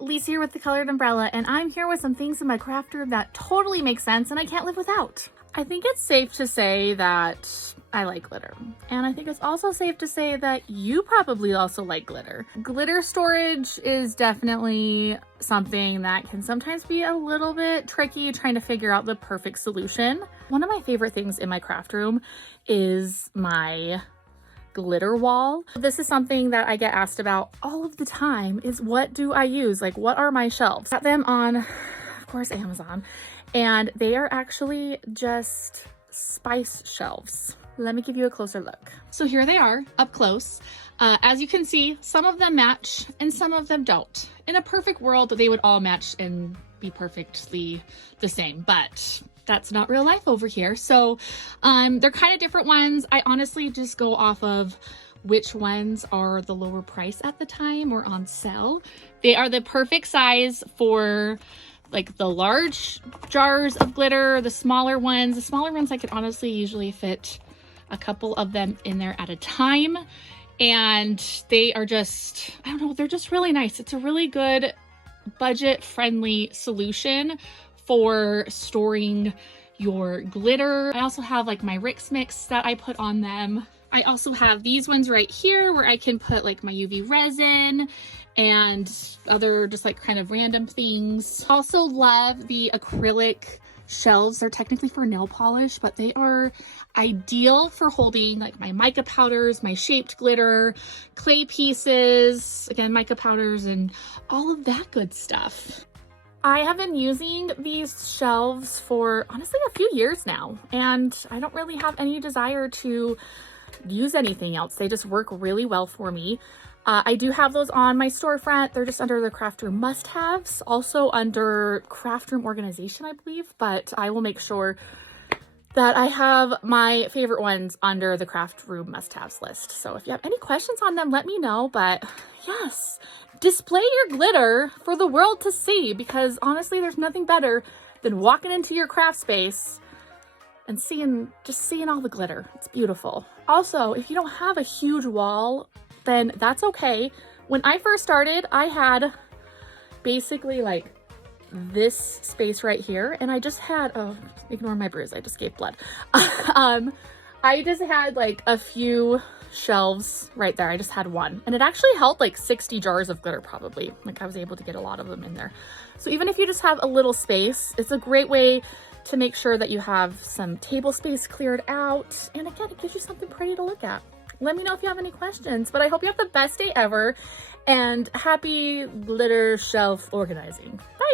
Lisa here with The Colored Umbrella, and I'm here with some things in my craft room that totally make sense and I can't live without. I think it's safe to say that I like glitter. And I think it's also safe to say that you probably also like glitter. Glitter storage is definitely something that can sometimes be a little bit tricky trying to figure out the perfect solution. One of my favorite things in my craft room is my glitter wall. This is something that I get asked about all of the time, is what do I use? Like, what are my shelves? Got them on, of course, Amazon, and they are actually just spice shelves. Let me give you a closer look. So here they are up close. As you can see, some of them match and some of them don't. In a perfect world, they would all match and be perfectly the same, but that's not real life over here. So they're kind of different ones. I honestly just go off of which ones are the lower price at the time or on sale. They are the perfect size for like the large jars of glitter, the smaller ones. The smaller ones I could honestly usually fit a couple of them in there at a time. And they are just, I don't know, they're just really nice. It's a really good budget-friendly solution for storing your glitter. I also have like my Rix Mix that I put on them. I also have these ones right here where I can put like my UV resin and other just like kind of random things. Also love the acrylic shelves. They're technically for nail polish, but they are ideal for holding like my mica powders, my shaped glitter, clay pieces, again, mica powders, and all of that good stuff. I have been using these shelves for honestly a few years now, and I don't really have any desire to use anything else. They just work really well for me. I do have those on my storefront. They're just under the craft room must-haves, also under craft room organization, I believe, but I will make sure that I have my favorite ones under the craft room must-haves list. So if you have any questions on them, let me know. But yes, display your glitter for the world to see, because honestly, there's nothing better than walking into your craft space and just seeing all the glitter. It's beautiful. Also, if you don't have a huge wall, then that's okay. When I first started, I had basically like this space right here, and I just had, oh, ignore my bruise, I just gave blood. I just had like a few shelves right there. I just had one, and it actually held like 60 jars of glitter probably. Like I was able to get a lot of them in there. So even if you just have a little space, it's a great way to make sure that you have some table space cleared out. And again, it gives you something pretty to look at. Let me know if you have any questions, but I hope you have the best day ever and happy glitter shelf organizing. Bye.